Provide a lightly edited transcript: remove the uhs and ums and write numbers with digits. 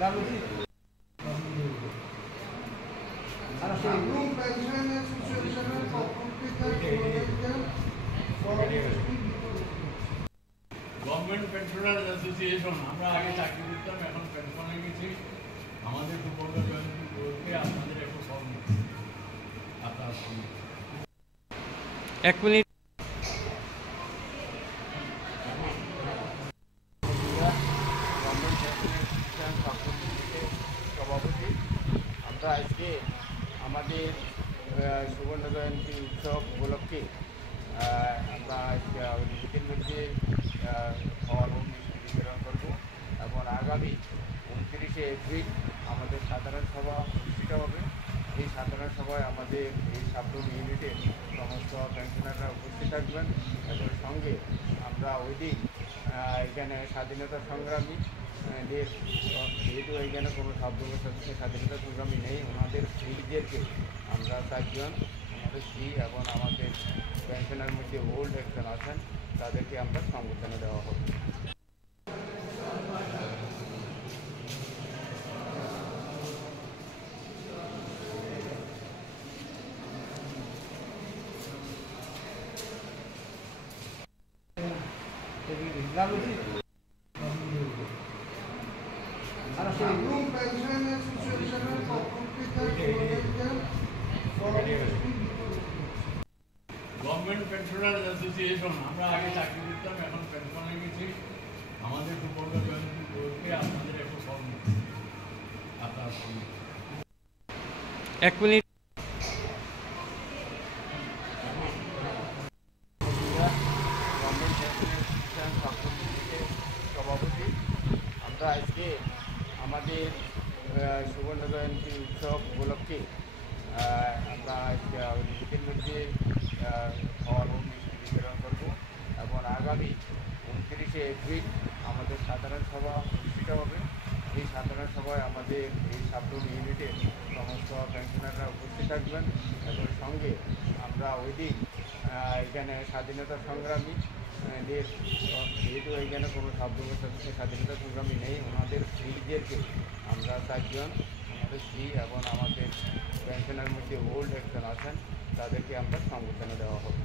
Government pensioner association আমরা আগে চাকরি করতাম, এখন পেনশন হয়ে গেছি। আমাদের সুপর্দ জয়ন্তী করতে আপনাদের একটু ফর্ম আপনার এক মিনিট। সভাপতি, আমরা আজকে আমাদের সুবর্ণ জয়ন্তী উৎসব উপলক্ষে আমরা নিজেদের মধ্যে ফল ও মিষ্টি বিতরণ করব এবং আগামী 29শে এপ্রিল আমাদের সাধারণ সভা অনুষ্ঠিত হবে। এই সাধারণ সভায় আমাদের এই সাবরুম ইউনিটের সমস্ত পেনশনাররা উপস্থিত থাকবেন এবং সঙ্গে আমরা ওই দিন এখানে স্বাধীনতা সংগ্রামী যেহেতু এখানে কোনো সাবরুমের সাথে স্বাধীনতা সংগ্রামী নেই, ওনাদের স্ত্রীদেরকে আমরা 4 জন আমাদের স্ত্রী এবং আমাদের পেনশনের মধ্যে ওল্ড একজন আছেন, তাদেরকে আমরা সংবর্ধনা দেওয়া হবে। গভর্নমেন্ট পেনশনার অ্যাসোসিয়েশন আমরা আগে চাকরি করতাম, এখন পেনশন হয়ে গেছি। আমাদের সুপর্দ জয়ন্তী করতে আপনাদের একটু ফর্ম আপনার এক মিনিট। সভাপতি, আমরা আজকে আমাদের সুবর্ণ জয়ন্তী উৎসব উপলক্ষে আমরা নিজেদের মধ্যে ফল ও মিষ্টি বিতরণ করব এবং আগামী 29শে এপ্রিল আমাদের সাধারণ সভা অনুষ্ঠিত হবে। এই সাধারণ সভায় আমাদের এই সাবরুম ইউনিটের সমস্ত পেনশনাররা উপস্থিত থাকবেন এবং সঙ্গে আমরা ওই দিন এখানে স্বাধীনতা সংগ্রামী যেহেতু এখানে কোনো সাবরুমের সাথে স্বাধীনতা সংগ্রামী নেই, ওনাদের স্ত্রীদেরকে আমরা 4 জন আমাদের স্ত্রী এবং আমাদের পেনশনের মধ্যে ওল্ড একজন আছেন, তাদেরকে আমরা সংবর্ধনা দেওয়া হবে।